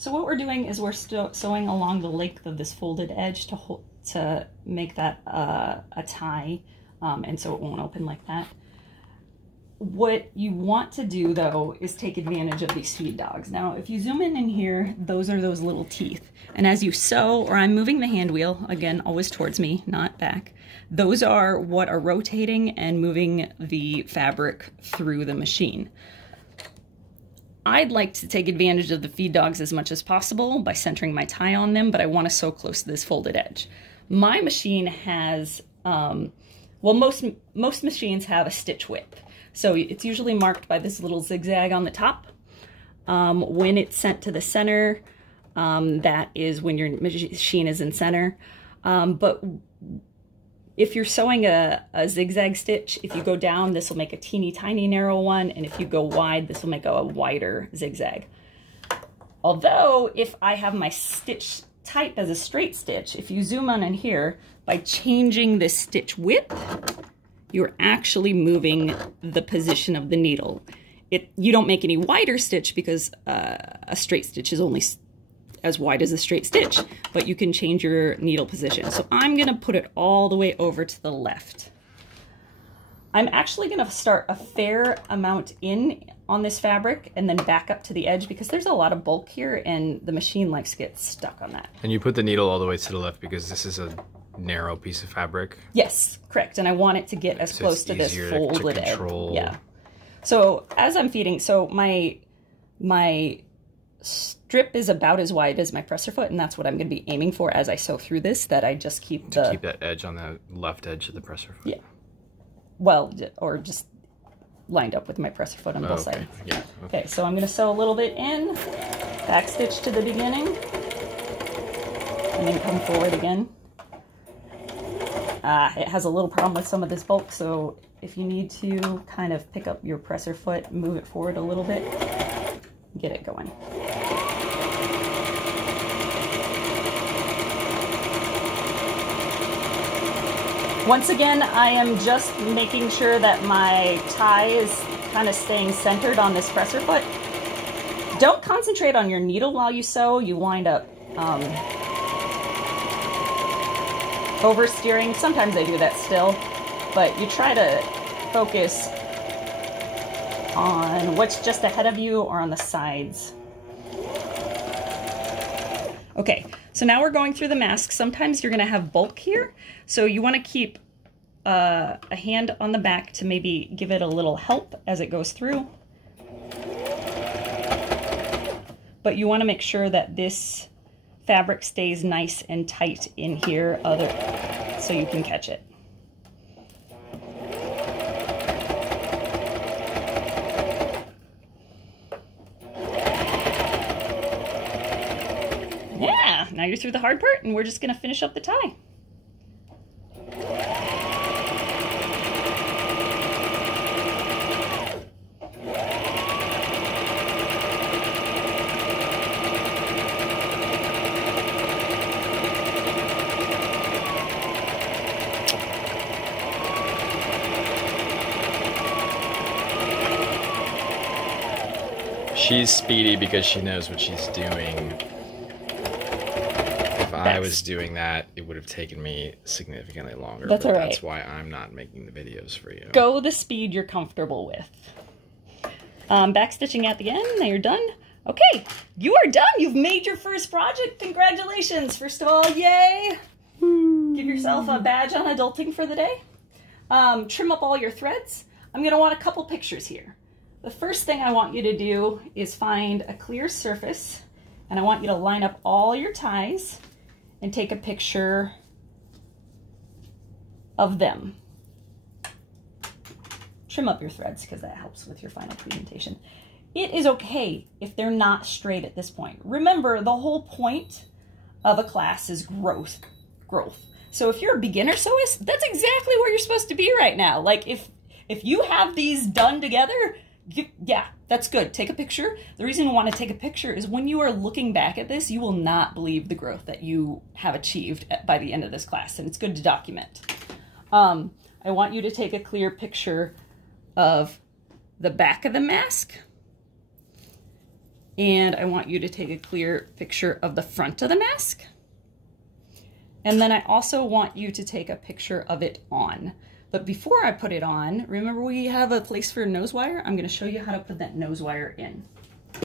So what we're doing is we're still sewing along the length of this folded edge to make that a tie, and so it won't open like that. What you want to do though is take advantage of these feed dogs. Now if you zoom in here, those are those little teeth, and as you sew, or I'm moving the hand wheel, again always towards me, not back, those are what are rotating and moving the fabric through the machine. I'd like to take advantage of the feed dogs as much as possible by centering my tie on them, but I want to sew close to this folded edge. My machine has, well, most machines have a stitch width. So it's usually marked by this little zigzag on the top. When it's sent to the center, that is when your machine is in center. But if you're sewing a zigzag stitch, if you go down, this will make a teeny tiny narrow one, and if you go wide, this will make a wider zigzag. Although, if I have my stitch type as a straight stitch, if you zoom on in here, by changing the stitch width, you're actually moving the position of the needle. You don't make any wider stitch because a straight stitch is only as wide as a straight stitch, but you can change your needle position. So I'm gonna put it all the way over to the left. I'm actually gonna start a fair amount in on this fabric and then back up to the edge because there's a lot of bulk here and the machine likes to get stuck on that. And you put the needle all the way to the left because this is a narrow piece of fabric? Yes, correct. And I want it to get as close to this folded edge. Yeah. So as I'm feeding, so my strip is about as wide as my presser foot, and that's what I'm going to be aiming for as I sew through this, that I just keep keep that edge on the left edge of the presser foot. Yeah. Well, or just lined up with my presser foot on both sides. Yeah. Okay, so I'm going to sew a little bit in, back stitch to the beginning, and then come forward again. It has a little problem with some of this bulk, so if you need to kind of pick up your presser foot, move it forward a little bit, get it going. Once again, I am just making sure that my tie is kind of staying centered on this presser foot. Don't concentrate on your needle while you sew. You wind up oversteering. Sometimes I do that still, but you try to focus on what's just ahead of you or on the sides. Okay, so now we're going through the mask. Sometimes you're going to have bulk here, so you want to keep a hand on the back to maybe give it a little help as it goes through. But you want to make sure that this fabric stays nice and tight in here so you can catch it. Yeah, now you're through the hard part and we're just going to finish up the tie. She's speedy because she knows what she's doing. If I was doing that, it would have taken me significantly longer. That's all right. That's why I'm not making the videos for you. Go the speed you're comfortable with. Backstitching at the end. Now you're done. Okay, you are done. You've made your first project. Congratulations. First of all, yay. Give yourself a badge on adulting for the day. Trim up all your threads. I'm going to want a couple pictures here. The first thing I want you to do is find a clear surface, and I want you to line up all your ties and take a picture of them. Trim up your threads because that helps with your final presentation. It is okay if they're not straight at this point. Remember, the whole point of a class is growth. So if you're a beginner sewist, that's exactly where you're supposed to be right now. Like if you have these done together, yeah, that's good. Take a picture. The reason you want to take a picture is when you are looking back at this, you will not believe the growth that you have achieved by the end of this class, and it's good to document. I want you to take a clear picture of the back of the mask And I want you to take a clear picture of the front of the mask. And then I also want you to take a picture of it on. But before I put it on, remember we have a place for nose wire? I'm going to show you how to put that nose wire in.